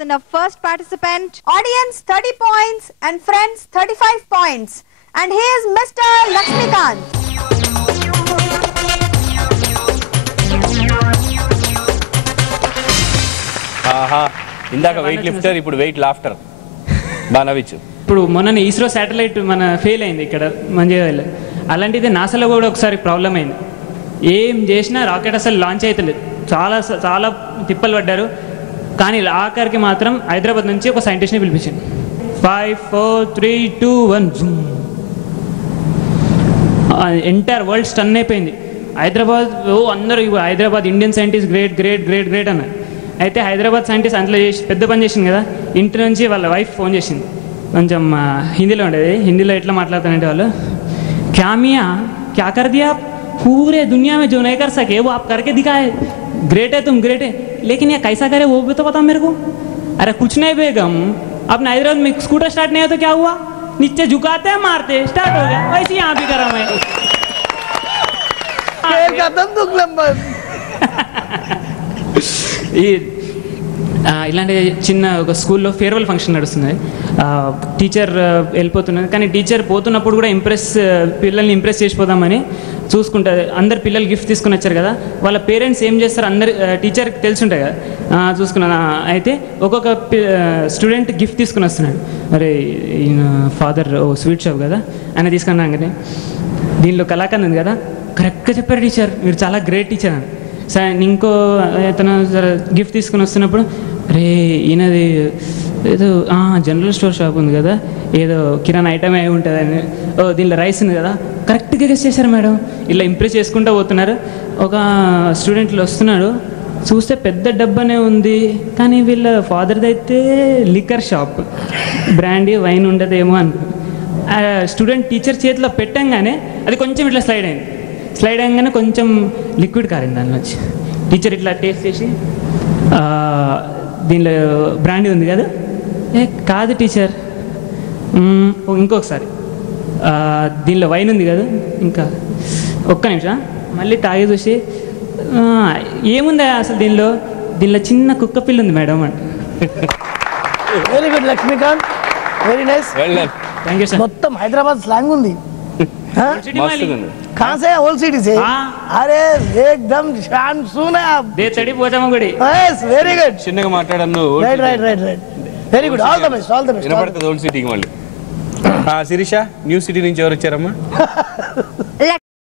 వస్తున్న first participant. Audience 30 points and friends 35 points. And he is Mr. Lakshmikant. ఆహా, ఇందాక weight lifter, ఇప్పుడు wait laughter. బానవిచ్చు ఇప్పుడు మొన్న ఇస్రో శాటిలైట్ మన ఫెయిల్ అయింది ఇక్కడ మంజేవాళ్ళు. అలాంటిది నాసాలో కూడా ఒకసారి ప్రాబ్లం అయింది. ఏం చేసినా రాకెట్ అసలు లాంచ్ అవుతలేదు. చాలా చాలా తిప్పలు పడ్డారు. కానీ ఆఖరికి మాత్రం హైదరాబాద్ నుంచి ఒక సైంటిస్ట్ని పిలిపించింది. 5 4 3 2 1 జూమ్. ఎంటైర్ వరల్డ్ స్టన్ అయిపోయింది. హైదరాబాద్ అందరూ Hyderabad Indian scientist great great great great అన్నారు. అయితే హైదరాబాద్ సైంటిస్ట్ అందులో చేసి పెద్ద పని చేసింది కదా. ఇంటి నుంచి వాళ్ళ వైఫ్ ఫోన్ చేసింది. కొంచెం హిందీలో ఉండేది. హిందీలో ఎట్లా మాట్లాడుతానంటే వాళ్ళు, క్యా మియా క్యా కర్ దియా आप पूरे दुनिया में जो नहीं कर सके वो आप करके दिखाए. ग्रेट है तुम, ग्रेट है, लेकिन ये कैसा करे वो भी तो पता मेरे को. अरे कुछ नहीं बेगम, अपने हैदराबाद में स्कूटर स्टार्ट नहीं हो तो क्या हुआ, नीचे झुकाते हैं मारते स्टार्ट हो गया. वैसे यहाँ भी करा मैं. ఇలాంటి చిన్న ఒక స్కూల్లో ఫేర్వెల్ ఫంక్షన్ నడుస్తుంది. టీచర్ వెళ్ళిపోతున్నది. కానీ టీచర్ పోతున్నప్పుడు కూడా పిల్లల్ని ఇంప్రెస్ చేసిపోదామని చూసుకుంటుంది. అందరు పిల్లలు గిఫ్ట్ తీసుకుని వచ్చారు కదా, వాళ్ళ పేరెంట్స్ ఏం చేస్తారు అందరు టీచర్కి తెలిసి ఉంటాయి కదా. చూసుకున్నాను. అయితే ఒక్కొక్క స్టూడెంట్ గిఫ్ట్ తీసుకుని వస్తున్నాడు. అరే ఈయన ఫాదర్ స్వీట్ షాప్ కదా, ఆయన తీసుకున్నాను కదా, దీనిలో కళాకండ్ ఉంది కదా, కరెక్ట్గా చెప్పారు టీచర్, మీరు చాలా గ్రేట్ టీచర్ అని. సరే ఇంకో అతను గిఫ్ట్ తీసుకుని వస్తున్నప్పుడు, రే ఈయనది ఏదో జనరల్ స్టోర్ షాప్ ఉంది కదా, ఏదో కిరాణా ఐటమ్ అయి ఉంటుందని, దీనిలో రైస్ ఉంది కదా, కరెక్ట్గా గెస్ చేశారు మేడం. ఇలా ఇంప్రెస్ చేసుకుంటూ పోతున్నారు. ఒక స్టూడెంట్లు వస్తున్నాడు, చూస్తే పెద్ద డబ్బానే ఉంది, కానీ వీళ్ళ ఫాదర్ది అయితే లిక్కర్ షాప్, బ్రాండీ వైన్ ఉండదేమో అనుకో. స్టూడెంట్ టీచర్ చేతిలో పెట్టంగానే అది కొంచెం ఇట్లా స్లైడ్ అయింది. స్లైడ్ అయ్యంగానే కొంచెం లిక్విడ్ కారింది దానిలో వచ్చి. టీచర్ ఇట్లా టేస్ట్ చేసి, దీనిలో బ్రాండీ ఉంది కదా, కాదు టీచర్, ఇంకొకసారి దీనిలో వైన్ ఉంది కదా, ఇంకా ఒక్క నిమిషం, మళ్ళీ తాగి చూసి, ఏముందా అసలు దీనిలో చిన్న కుక్క పిల్ల ఉంది మేడం అంటే. Very good Lakshmikant, very nice. Thank you sir. మొత్తం హైదరాబాద్ స్లాంగ్ ఉంది. कहाँ से ओल्ड सिटी से? अरे एकदम शान सुना आप. देतड़ी పోచమ్మగుడి. yes very good. చిన్నగా మాట్లాడను. Right right right right. Very good. All the best, all the best. వినపడుతుంది ఓల్డ్ సిటీకి మళ్ళీ. శిరీష, న్యూ సిటీ నుంచి ఎవరు వచ్చారమ్మా?